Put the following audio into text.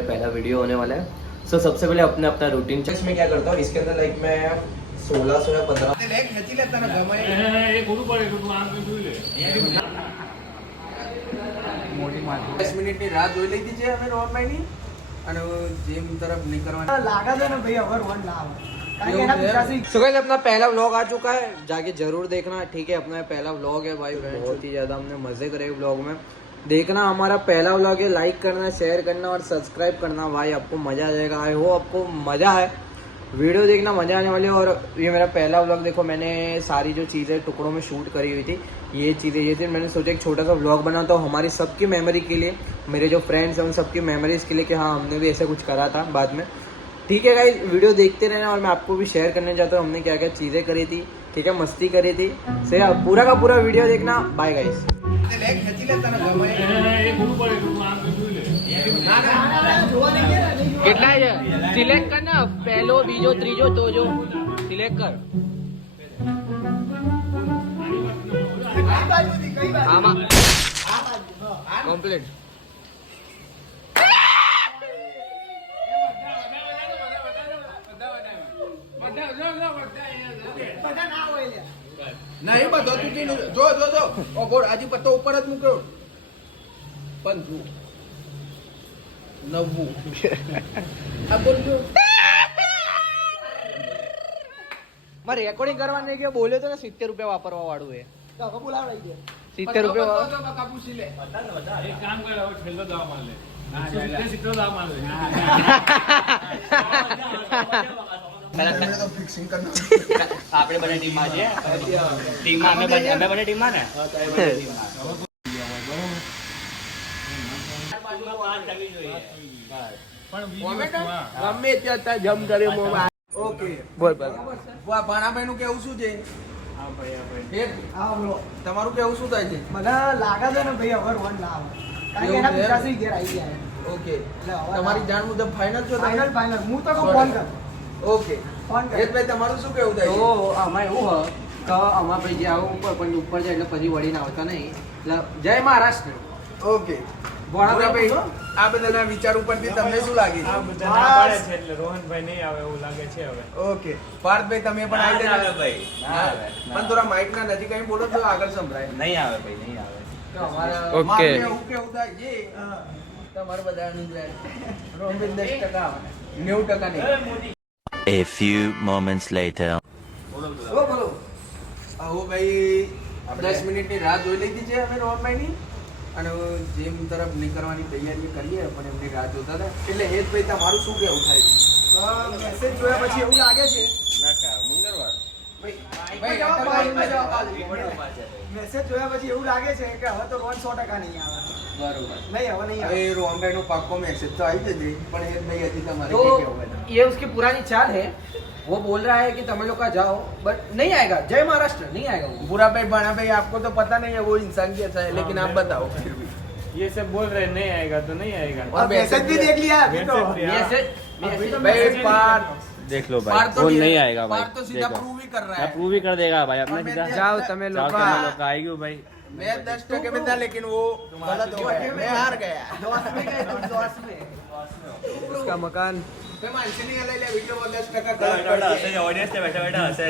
मेरा पहला वीडियो होने वाला है। सो सबसे पहले अपने अपना रूटीन चेक में क्या करता हूँ, इसके अंदर लाइक मैं 1600 या 15 10 મિનિટની રાહ જોઈ લીધી છે અમે રોહનભાઈની અને જીમ તરફ નીકળવાની लागा था ना भाई अगर वन ना सो गाइस अपना पहला व्लॉग आ चुका है, जाके जरूर देखना। ठीक है, अपना पहला व्लॉग है भाई, बहुत ही ज्यादा हमने मजे करे व्लॉग में। देखना हमारा पहला व्लॉग है, लाइक करना, शेयर करना और सब्सक्राइब करना भाई, आपको मजा आ जाएगा। आई होप आपको मजा है, वीडियो देखना मजा आने वाली है। और ये मेरा पहला व्लॉग देखो, मैंने सारी जो चीज़ें टुकड़ों में शूट करी हुई थी, ये चीज़ें ये थी। मैंने सोचा एक छोटा सा व्लॉग बनाता हूँ हमारी सबकी मेमोरी के लिए, मेरे जो फ्रेंड्स हैं उन सबकी मेमोरीज के लिए कि हाँ हमने भी ऐसा कुछ करा था बाद में। ठीक है गाइस, वीडियो देखते रहना और मैं आपको भी शेयर करने चाहता हूँ हमने क्या क्या चीज़ें करी थी। ठीक है, मस्ती करी थी। से पूरा का पूरा वीडियो देखना। Bye guys. કેટલા છે સિલેક્ટ કર ને, પહેલો બીજો ત્રીજો ચોજો સિલેક્ટ કર। આમાં કમ્પ્લીટ નહીં બધો જો જો જો ઓ બોલ આજી પત્તો ઉપર જ મૂક્યો 50 90 આ બોલ મારે રેકોર્ડિંગ કરવાની કે બોલ્યો તો ને 70 રૂપિયા વાપરવા વાળું એ तो अब बुलावड़ा ही 70 રૂપિયા કાપુસી લે એક કામ કર હવે છેલ્લો દાવ માર લે ના 70 દાવ માર લે આપણે બને ટીમમાં છે, ટીમમાં અમે બને ટીમમાં ને ગમે ત્યાં જમ કરે ઓકે બોલ બોલ ભાણાભાઈ નું કેવું શું છે? हाँ बोलो તમારું કેવું શું થાય છે? મને લાगा था ना भाई अगर वन ना कारण કે એના પિતાશ્રી ઘેર આવી ગયા ઓકે, તમારી જાણ મુજબ ફાઇનલ છો? ફાઇનલ ફાઇનલ હું તો ફોન કર ઓકે, હેતભાઈ તમારું શું કેવું થાય છે? તો આમાં એવું હોય કે આમાં ભાઈ જે આવો ઉપર પણ ઉપર જાય એટલે પછી વળીને આવતા નહીં, એટલે જય મહારાષ્ટ્ર। ઓકે ભાઈ, આ બધાના વિચાર ઉપરથી તમને શું લાગે છે? એટલે રોહનભાઈ નહીં આવે એવું લાગે છે હવે। ઓકે પાર્થભાઈ તમે પણ આવી ના આવે ભાઈ, ના આવે, પણ થોડા માઇક ના નજીક આવી બોલો તો આગળ સંભળાય। નહીં આવે ભાઈ, નહીં આવે। ઓકે એવું કેવું થાય છે તમારે બધાનું રોહનભાઈ 10% આવે, 90% નહીં। A few moments later. બોલો બોલો આવો ભાઈ, 10 મિનિટની રાહ જોઈ લીધી છે અમે રોહનભાઈની અને જીમ તરફ નીકળવાની તૈયારી કરીએ, પણ એમની રાહ જોતા હતા। એટલે હેતભાઈ તમારું શું કેવું થાય છે? મેસેજ જોયા પછી એવું લાગે છે મેસેજ જોયા પછી એવું લાગે છે કે હવે તો 100% નહીં આવે। બરોબર, નહીં હવે નહીં આવે। હવે રોહનભાઈ નો પાક્કો મેસેજ તો આવી જશે, પણ હેતભાઈ હજી તમારે तो શું કહેવું છે? ये उसकी पुरानी चाल है, वो बोल रहा है कि तमिल लोग का जाओ बट नहीं आएगा, जय महाराष्ट्र नहीं आएगा वो। बुरा भाई भाना भाई आपको तो पता नहीं है वो इंसान कैसा है, लेकिन आप बताओ फिर भी। ये सब बोल रहे हैं नहीं आएगा तो नहीं आएगा। और मैसेज भी देख लिया अभी तो मैसेज भाई पार देख लो पार भाई, तो वो नहीं नहीं आएगा भाई, पार तो सीधा प्रूव ही कर रहा है। प्रूव ही कर देगा भाई अपने सीधा। जाओ तमे जाओ लोग तमिल लोग का आएगी भाई। मैं 10% में था, लेकिन वो गलत हो गया, मैं हार गया। उसका मकान मैं मानसी नहीं ले वीडियो 10% गलत कर दिया। ऑडियन्स बैठा बैठा हंसे